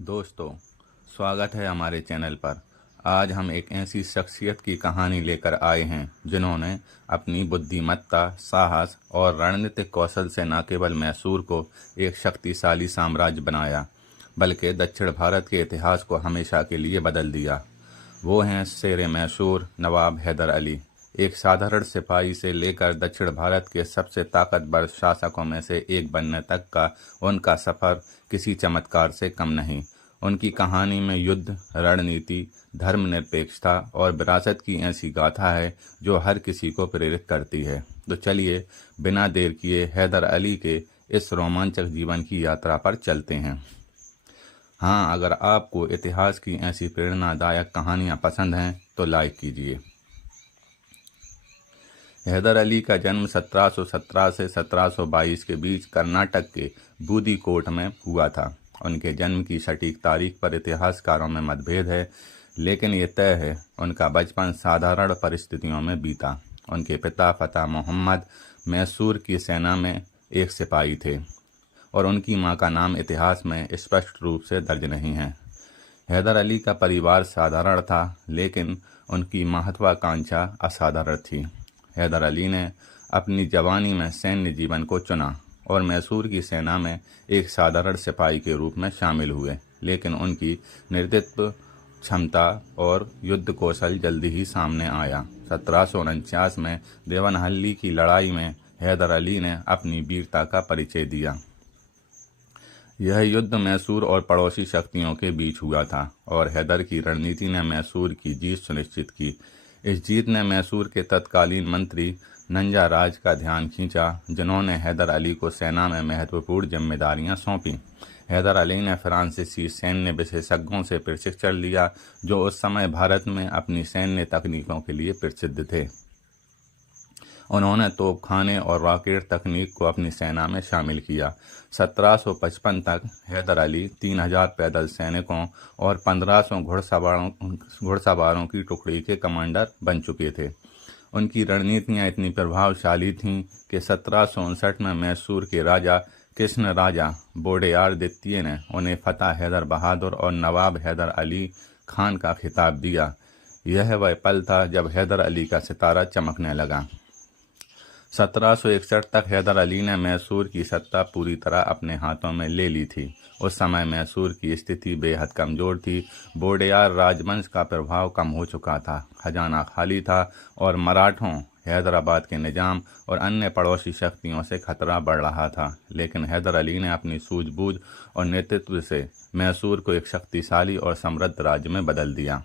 दोस्तों, स्वागत है हमारे चैनल पर। आज हम एक ऐसी शख्सियत की कहानी लेकर आए हैं जिन्होंने अपनी बुद्धिमत्ता, साहस और रणनीतिक कौशल से न केवल मैसूर को एक शक्तिशाली साम्राज्य बनाया, बल्कि दक्षिण भारत के इतिहास को हमेशा के लिए बदल दिया। वो हैं शेर मैसूर नवाब हैदर अली। एक साधारण सिपाही से लेकर दक्षिण भारत के सबसे ताकतवर शासकों में से एक बनने तक का उनका सफ़र किसी चमत्कार से कम नहीं। उनकी कहानी में युद्ध, रणनीति, धर्मनिरपेक्षता और विरासत की ऐसी गाथा है जो हर किसी को प्रेरित करती है। तो चलिए बिना देर किए हैदर अली के इस रोमांचक जीवन की यात्रा पर चलते हैं। हाँ, अगर आपको इतिहास की ऐसी प्रेरणादायक कहानियाँ पसंद हैं तो लाइक कीजिए। हैदर अली का जन्म 1717 से 1722 के बीच कर्नाटक के बूदीकोट में हुआ था। उनके जन्म की सटीक तारीख पर इतिहासकारों में मतभेद है, लेकिन ये तय है उनका बचपन साधारण परिस्थितियों में बीता। उनके पिता फतेह मोहम्मद मैसूर की सेना में एक सिपाही थे और उनकी मां का नाम इतिहास में स्पष्ट रूप से दर्ज नहीं है। हैदर अली का परिवार साधारण था, लेकिन उनकी महत्वाकांक्षा असाधारण थी। हैदर अली ने अपनी जवानी में सैन्य जीवन को चुना और मैसूर की सेना में एक साधारण सिपाही के रूप में शामिल हुए, लेकिन उनकी नेतृत्व क्षमता और युद्ध कौशल जल्दी ही सामने आया। 1749 में देवनहल्ली की लड़ाई में हैदर अली ने अपनी वीरता का परिचय दिया। यह युद्ध मैसूर और पड़ोसी शक्तियों के बीच हुआ था और हैदर की रणनीति ने मैसूर की जीत सुनिश्चित की। इस जीत ने मैसूर के तत्कालीन मंत्री नंजाराज का ध्यान खींचा, जिन्होंने हैदर अली को सेना में महत्वपूर्ण जिम्मेदारियां सौंपीं। हैदर अली ने फ्रांसीसी सैन्य विशेषज्ञों से प्रशिक्षण लिया, जो उस समय भारत में अपनी सैन्य तकनीकों के लिए प्रसिद्ध थे। उन्होंने तोपखाने और रॉकेट तकनीक को अपनी सेना में शामिल किया। 1755 तक हैदर अली 3000 पैदल सैनिकों और 1500 घुड़सवारों की टुकड़ी के कमांडर बन चुके थे। उनकी रणनीतियां इतनी प्रभावशाली थीं कि 1759 में मैसूर के राजा कृष्ण राजा बोडेयार द्वितीय ने उन्हें फतेह हैदर बहादुर और नवाब हैदर अली खान का खिताब दिया। यह वह पल था जब हैदर अली का सितारा चमकने लगा। 1761 तक हैदर अली ने मैसूर की सत्ता पूरी तरह अपने हाथों में ले ली थी। उस समय मैसूर की स्थिति बेहद कमज़ोर थी। बोडेयार राजवंश का प्रभाव कम हो चुका था, खजाना खाली था और मराठों, हैदराबाद के निजाम और अन्य पड़ोसी शक्तियों से खतरा बढ़ रहा था। लेकिन हैदर अली ने अपनी सूझबूझ और नेतृत्व से मैसूर को एक शक्तिशाली और समृद्ध राज्य में बदल दिया।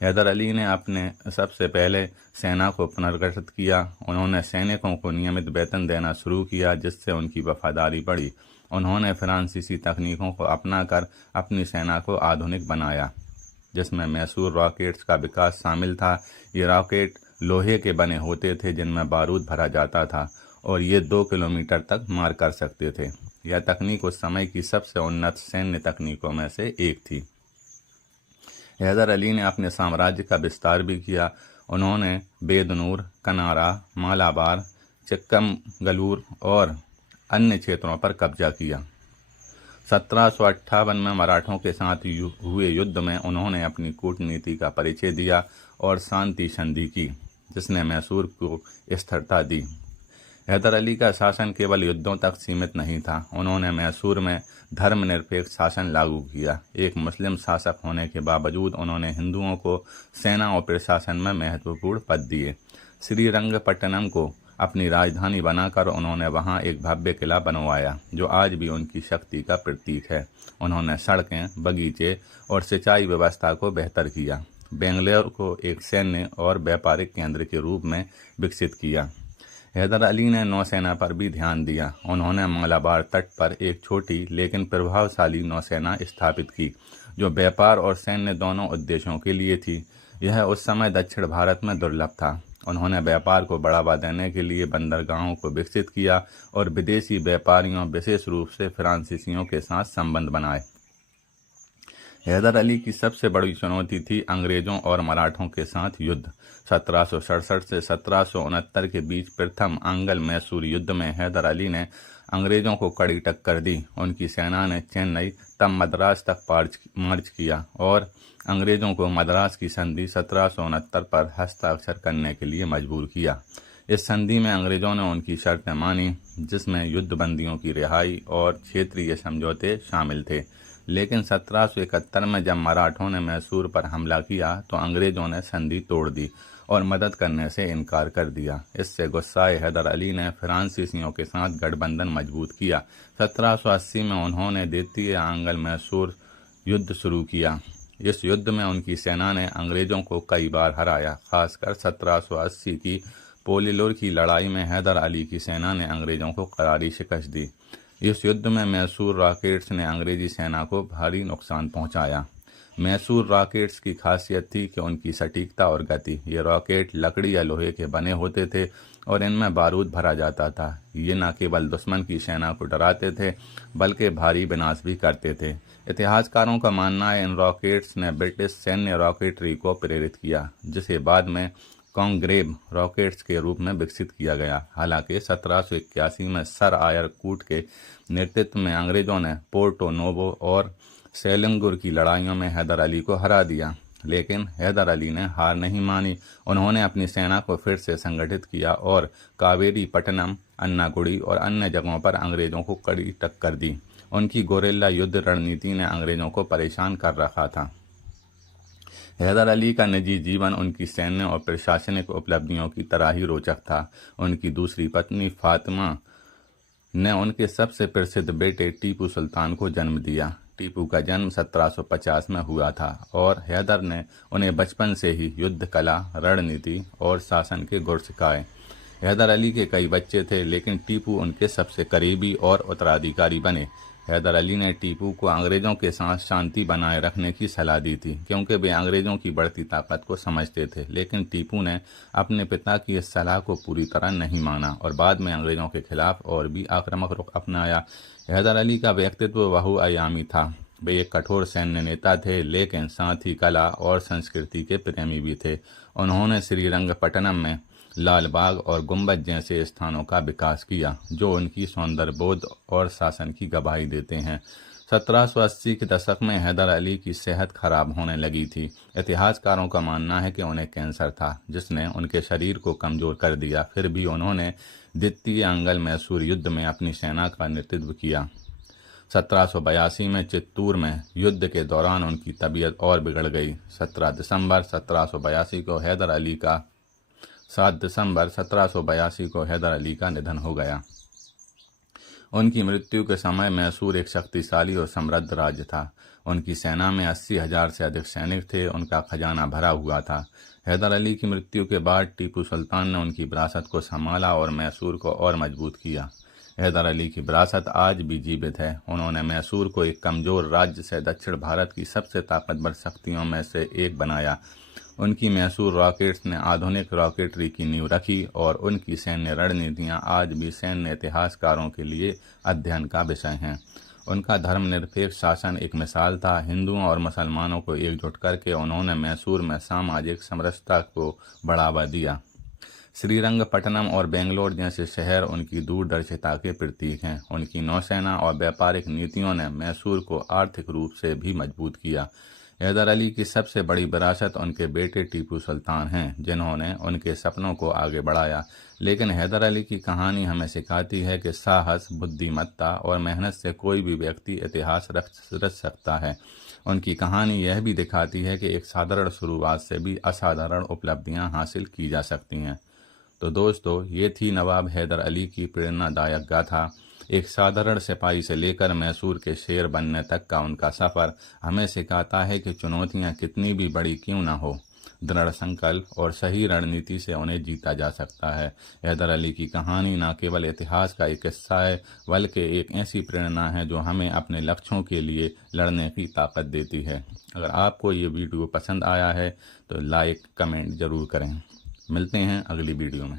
हैदर अली ने अपने सबसे पहले सेना को पुनर्गठित किया। उन्होंने सैनिकों को नियमित वेतन देना शुरू किया, जिससे उनकी वफादारी बढ़ी। उन्होंने फ्रांसीसी तकनीकों को अपनाकर अपनी सेना को आधुनिक बनाया, जिसमें मैसूर रॉकेट्स का विकास शामिल था। ये रॉकेट लोहे के बने होते थे, जिनमें बारूद भरा जाता था और ये 2 किलोमीटर तक मार कर सकते थे। यह तकनीक उस समय की सबसे उन्नत सैन्य तकनीकों में से एक थी। हैदर अली ने अपने साम्राज्य का विस्तार भी किया। उन्होंने बेदनूर, कनारा, मालाबार, चिक्कमगलूर और अन्य क्षेत्रों पर कब्जा किया। 1758 में मराठों के साथ हुए युद्ध में उन्होंने अपनी कूटनीति का परिचय दिया और शांति संधि की, जिसने मैसूर को स्थिरता दी। हैदर अली का शासन केवल युद्धों तक सीमित नहीं था। उन्होंने मैसूर में धर्मनिरपेक्ष शासन लागू किया। एक मुस्लिम शासक होने के बावजूद उन्होंने हिंदुओं को सेना और प्रशासन में महत्वपूर्ण पद दिए। श्रीरंगपट्टनम को अपनी राजधानी बनाकर उन्होंने वहां एक भव्य किला बनवाया, जो आज भी उनकी शक्ति का प्रतीक है। उन्होंने सड़कें, बगीचे और सिंचाई व्यवस्था को बेहतर किया। बेंगलोर को एक सैन्य और व्यापारिक केंद्र के रूप में विकसित किया। हैदर अली ने नौसेना पर भी ध्यान दिया। उन्होंने मालाबार तट पर एक छोटी लेकिन प्रभावशाली नौसेना स्थापित की, जो व्यापार और सैन्य दोनों उद्देश्यों के लिए थी। यह उस समय दक्षिण भारत में दुर्लभ था। उन्होंने व्यापार को बढ़ावा देने के लिए बंदरगाहों को विकसित किया और विदेशी व्यापारियों, विशेष रूप से फ्रांसीसियों के साथ संबंध बनाए। हैदर अली की सबसे बड़ी चुनौती थी अंग्रेजों और मराठों के साथ युद्ध। 1767 से 1769 के बीच प्रथम अंगल मैसूर युद्ध में हैदर अली ने अंग्रेज़ों को कड़ी टक्कर दी। उनकी सेना ने चेन्नई तब मद्रास तक मार्च किया और अंग्रेज़ों को मद्रास की संधि 1769 पर हस्ताक्षर करने के लिए मजबूर किया। इस संधि में अंग्रेज़ों ने उनकी शर्तें मानी, जिसमें युद्धबंदियों की रिहाई और क्षेत्रीय समझौते शामिल थे। लेकिन 1771 में जब मराठों ने मैसूर पर हमला किया तो अंग्रेज़ों ने संधि तोड़ दी और मदद करने से इनकार कर दिया। इससे गुस्साए हैदर अली ने फ्रांसीसियों के साथ गठबंधन मजबूत किया। 1780 में उन्होंने द्वितीय आंग्ल मैसूर युद्ध शुरू किया। इस युद्ध में उनकी सेना ने अंग्रेज़ों को कई बार हराया। खासकर 1780 की पोलिलोर की लड़ाई में हैदर अली की सेना ने अंग्रेज़ों को करारी शिकस्त दी। इस युद्ध में मैसूर रॉकेट्स ने अंग्रेज़ी सेना को भारी नुकसान पहुंचाया। मैसूर रॉकेट्स की खासियत थी कि उनकी सटीकता और गति। ये रॉकेट लकड़ी या लोहे के बने होते थे और इनमें बारूद भरा जाता था। ये न केवल दुश्मन की सेना को डराते थे बल्कि भारी विनाश भी करते थे। इतिहासकारों का मानना है इन रॉकेट्स ने ब्रिटिश सैन्य रॉकेटरी को प्रेरित किया, जिसे बाद में कॉन्ग्रेव रॉकेट्स के रूप में विकसित किया गया। हालांकि 1781 में सर आयर कूट के नेतृत्व में अंग्रेज़ों ने पोर्टो नोवो और सेलिंगुर की लड़ाइयों में हैदर अली को हरा दिया, लेकिन हैदर अली ने हार नहीं मानी। उन्होंने अपनी सेना को फिर से संगठित किया और कावेरी पट्टनम, अन्नागुड़ी और अन्य जगहों पर अंग्रेज़ों को कड़ी टक्कर दी। उनकी गोरिल्ला युद्ध रणनीति ने अंग्रेज़ों को परेशान कर रखा था। हैदर अली का निजी जीवन उनकी सैन्य और प्रशासनिक उपलब्धियों की तरह ही रोचक था। उनकी दूसरी पत्नी फातिमा ने उनके सबसे प्रसिद्ध बेटे टीपू सुल्तान को जन्म दिया। टीपू का जन्म 1750 में हुआ था और हैदर ने उन्हें बचपन से ही युद्ध कला, रणनीति और शासन के गुर सिखाए। हैदर अली के कई बच्चे थे, लेकिन टीपू उनके सबसे करीबी और उत्तराधिकारी बने। हैदर अली ने टीपू को अंग्रेज़ों के साथ शांति बनाए रखने की सलाह दी थी, क्योंकि वे अंग्रेज़ों की बढ़ती ताकत को समझते थे। लेकिन टीपू ने अपने पिता की इस सलाह को पूरी तरह नहीं माना और बाद में अंग्रेज़ों के खिलाफ और भी आक्रामक रुख अपनाया। हैदर अली का व्यक्तित्व बहुआयामी था। वे एक कठोर सैन्य नेता थे, लेकिन साथ ही कला और संस्कृति के प्रेमी भी थे। उन्होंने श्रीरंगपट्टनम में लाल बाग और गुंबद जैसे स्थानों का विकास किया, जो उनकी सौंदर्यबोध और शासन की गवाही देते हैं। 1780 के दशक में हैदर अली की सेहत खराब होने लगी थी। इतिहासकारों का मानना है कि उन्हें कैंसर था, जिसने उनके शरीर को कमज़ोर कर दिया। फिर भी उन्होंने द्वितीय आंग्ल मैसूर युद्ध में अपनी सेना का नेतृत्व किया। 1782 में चित्तूर में युद्ध के दौरान उनकी तबीयत और बिगड़ गई। 7 दिसंबर 1782 को हैदर अली का निधन हो गया। उनकी मृत्यु के समय मैसूर एक शक्तिशाली और समृद्ध राज्य था। उनकी सेना में 80,000 से अधिक सैनिक थे। उनका खजाना भरा हुआ था। हैदर अली की मृत्यु के बाद टीपू सुल्तान ने उनकी विरासत को संभाला और मैसूर को और मजबूत किया। हैदर अली की विरासत आज भी जीवित है। उन्होंने मैसूर को एक कमज़ोर राज्य से दक्षिण भारत की सबसे ताकतवर शक्तियों में से एक बनाया। उनकी मैसूर रॉकेट्स ने आधुनिक रॉकेटरी की नींव रखी और उनकी सैन्य रणनीतियां आज भी सैन्य इतिहासकारों के लिए अध्ययन का विषय हैं। उनका धर्मनिरपेक्ष शासन एक मिसाल था। हिंदुओं और मुसलमानों को एकजुट करके उन्होंने मैसूर में सामाजिक समरसता को बढ़ावा दिया। श्रीरंगपट्टनम और बेंगलोर जैसे शहर उनकी दूरदर्शिता के प्रतीक हैं। उनकी नौसेना और व्यापारिक नीतियों ने मैसूर को आर्थिक रूप से भी मजबूत किया। हैदर अली की सबसे बड़ी विरासत उनके बेटे टीपू सुल्तान हैं, जिन्होंने उनके सपनों को आगे बढ़ाया। लेकिन हैदर अली की कहानी हमें सिखाती है कि साहस, बुद्धिमत्ता और मेहनत से कोई भी व्यक्ति इतिहास रच सकता है। उनकी कहानी यह भी दिखाती है कि एक साधारण शुरुआत से भी असाधारण उपलब्धियां हासिल की जा सकती हैं। तो दोस्तों, ये थी नवाब हैदर अली की प्रेरणादायक गाथा। एक साधारण सिपाही से लेकर मैसूर के शेर बनने तक का उनका सफ़र हमें सिखाता है कि चुनौतियां कितनी भी बड़ी क्यों ना हो, दृढ़ संकल्प और सही रणनीति से उन्हें जीता जा सकता है। हैदर अली की कहानी न केवल इतिहास का एक हिस्सा है, बल्कि एक ऐसी प्रेरणा है जो हमें अपने लक्ष्यों के लिए लड़ने की ताकत देती है। अगर आपको ये वीडियो पसंद आया है तो लाइक, कमेंट ज़रूर करें। मिलते हैं अगली वीडियो में।